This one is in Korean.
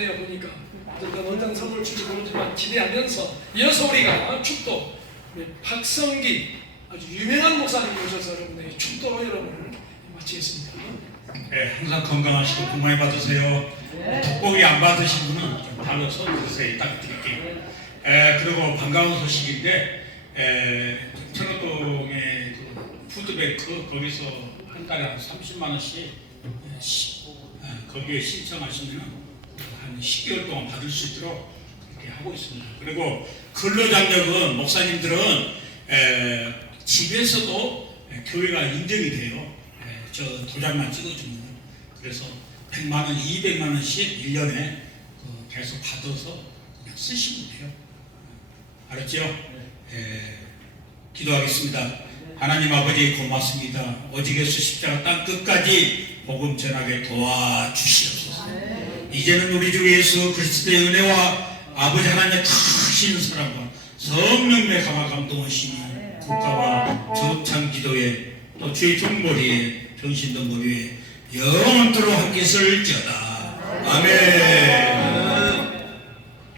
좋네요 보니까 어떤 어떤 선물 줄지 모르지만 기대하면서 이어서 우리가 축도 우리 박성기 아주 유명한 목사님 모셔서 여러분에게 축도 여러분을 마치겠습니다. 네, 항상 건강하시고 복 많이 받으세요. 돋보기 안 받으신 분은 좀 바로 손 드세요. 딱 드릴게요. 에, 그리고 반가운 소식인데 에, 천호동의 그 푸드뱅크 거기서 한 달에 한 30만 원씩 에, 시- 에, 거기에 신청하시면 한 10개월 동안 받을 수 있도록 그렇게 하고 있습니다. 그리고 근로장려금 목사님들은 에, 집에서도 에, 교회가 인정이 돼요. 에, 저 도장만 찍어줍니다. 그래서 100만 원, 200만 원씩 1년에 그 계속 받아서 그냥 쓰시면 돼요. 알았죠? 에, 기도하겠습니다. 하나님 아버지 고맙습니다. 오직에서 십자가 땅 끝까지 복음 전하게 도와주시옵소서. 이제는 우리 주 예수 그리스도의 은혜와 아버지 하나님의 크신 사랑과 성령의 강화 감동하시니 국가와 저창 기도에 또 주의 종머리에 정신도 머리에 영원토록 함께 있을지어다. 아멘.